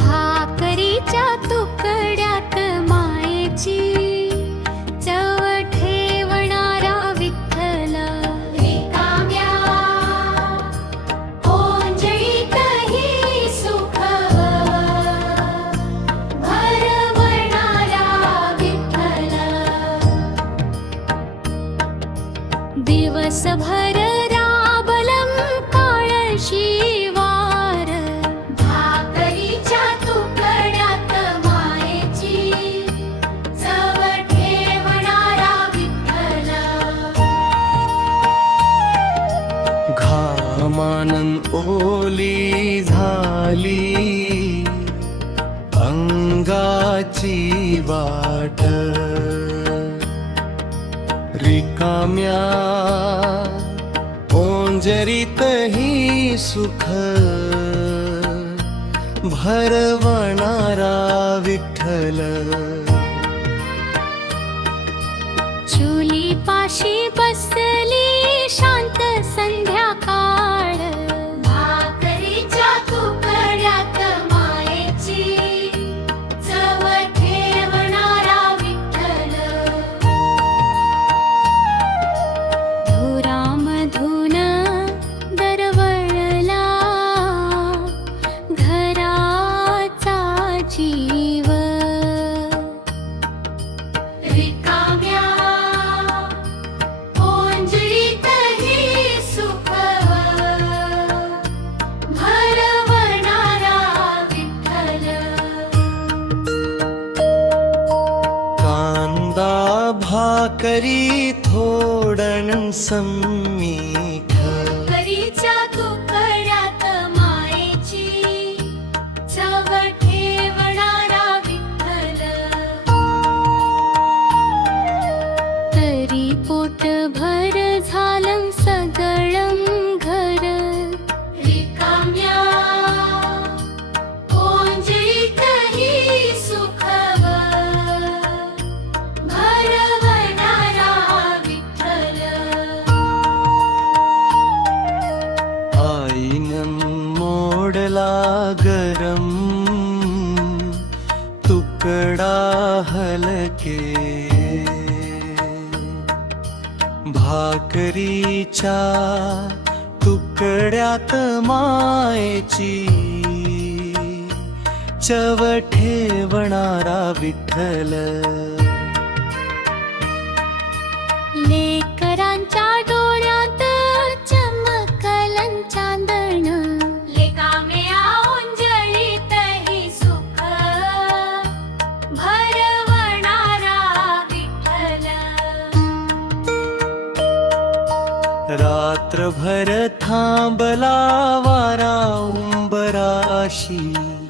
भाकरीच्या तुकड्यात मायेची चव ठेवणारा विठ्ठल, रिकाम्या ओंजळीतही सुख भरवणारा विठ्ठल, दिवसभर राबलं काळशी वार, भाकरीच्या तुकड्यात मायेची चव ठेवणारा विठ्ठल, घामानन ओली झाली अंगाची वाट, रिकाम्या ओंजरीतही सुख भरवणारा विठ्ठल, चुलीपाशी बसली शांत संध्याकाळ, भाकरीच्या तुकड्यात मायेची चव ठेवणारा विठ्ठल, धुरामधून दरवळला घराचा जीव, रिकाम्या ओंजळीतही सुख भरवणारा विठ्ठल, कांदा भाकरी थोडण सम्मीठ, भाकरीच्या तुकड्यात मायेची चव ठेवणारा विठ्ठल, तरी पोटभर झालं सगळं घर, रिकाम्या ओंजळीतही सुख भरवणारा विठ्ठल, आईनं मोडला गरम तुकडा हलके, भाकरीच्या तुकड्यात मायेची चव ठेवणारा विठ्ठल, लेकरांच्या डोळ्यात चमकलं चांदण, रिकाम्या ओंजळीतही सुख भरवणारा विठ्ठल, रात्रभर थांबला वारा उंबराशी,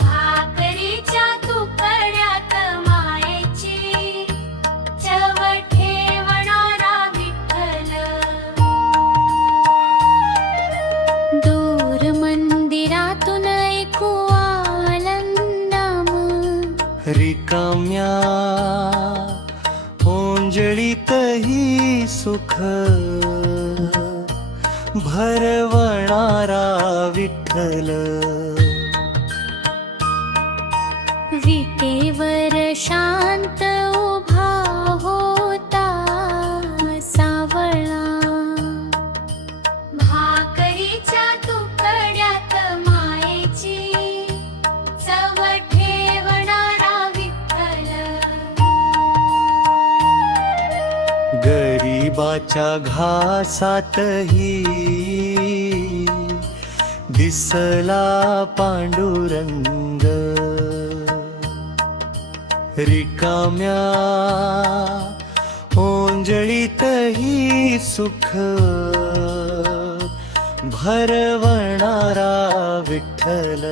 भाकरीच्या तुकड्यात मायेची चव ठेवणारा विठ्ठल, दूर मंदिरातून ऐकू आलं नाम, रिकाम्या ओंजळीतही सुख भरवणारा विठ्ठल, विटेवर शांत उभा होता सावळा, भाकरीच्या तुकड्यात मायेची चव ठेवणारा विठ्ठल, गरीबाच्या घासातही दिसला पांडुरंग, रिकाम्या ओंजळीतही सुख भरवणारा विठ्ठल.